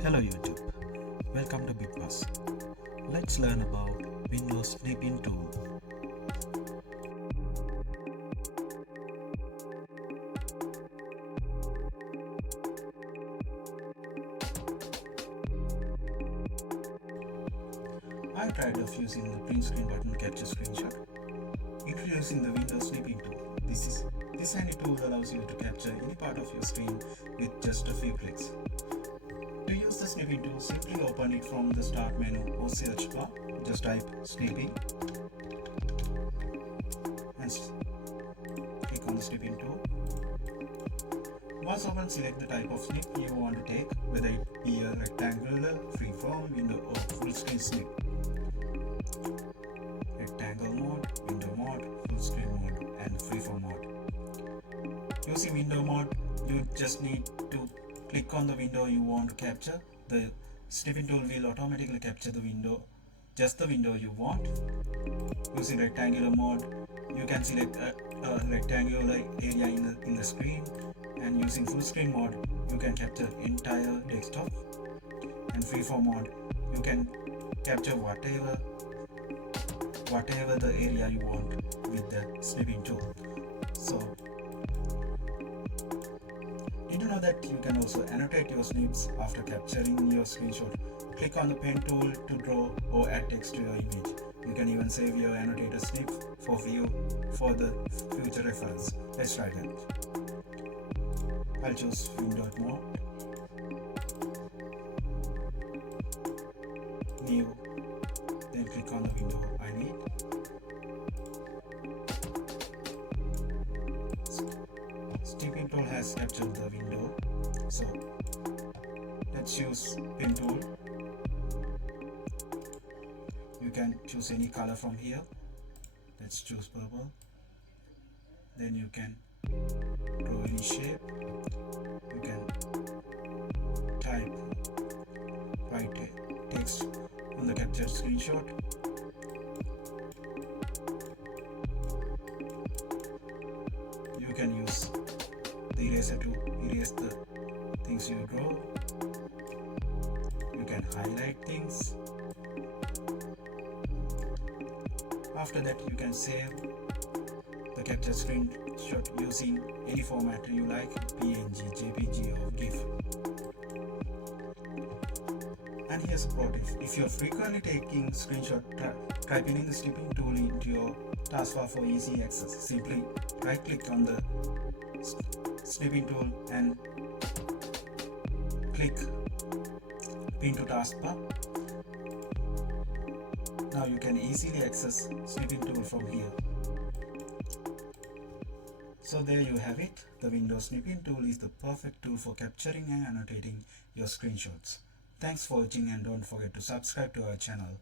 Hello YouTube, welcome to BigBus. Let's learn about Windows Snipping Tool. I tried of using the print screen button to capture screenshot. Introducing the Windows Snipping Tool. This handy tool allows you to capture any part of your screen with just a few clicks. To use the snipping tool, simply open it from the start menu or search bar. Just type snipping and click on the snipping tool. Once open, select the type of snip you want to take, whether it be a rectangular, freeform, window or full screen snip. Rectangle mode, window mode, full screen mode and freeform mode. Using window mode, you just need to click on the window you want to capture. The snipping tool will automatically capture the window, just the window you want. Using rectangular mode, you can select a rectangular area in the screen, and using full screen mode, you can capture entire desktop. And freeform mode, you can capture whatever the area you want with the snipping tool. So did you know that you can also annotate your snips after capturing your screenshot? Click on the pen tool to draw or add text to your image. You can even save your annotated snip for view for the future reference. Let's try that. I'll choose window mode, new, then click on the window I need. Snipping tool has captured the window, so let's use pen tool. You can choose any color from here. Let's choose purple. Then you can draw any shape. You can write text on the captured screenshot. You can use the eraser to erase the things you draw. You can highlight things. After that, you can save the captured screenshot using any format you like, PNG, JPG or GIF. And here's a pro tip: if you're frequently taking screenshot, typing in the snipping tool into your taskbar for easy access. Simply right click on the snipping tool and click pin to taskbar. Now you can easily access snipping tool from here. So there you have it. The Windows Snipping Tool is the perfect tool for capturing and annotating your screenshots. Thanks for watching, and don't forget to subscribe to our channel.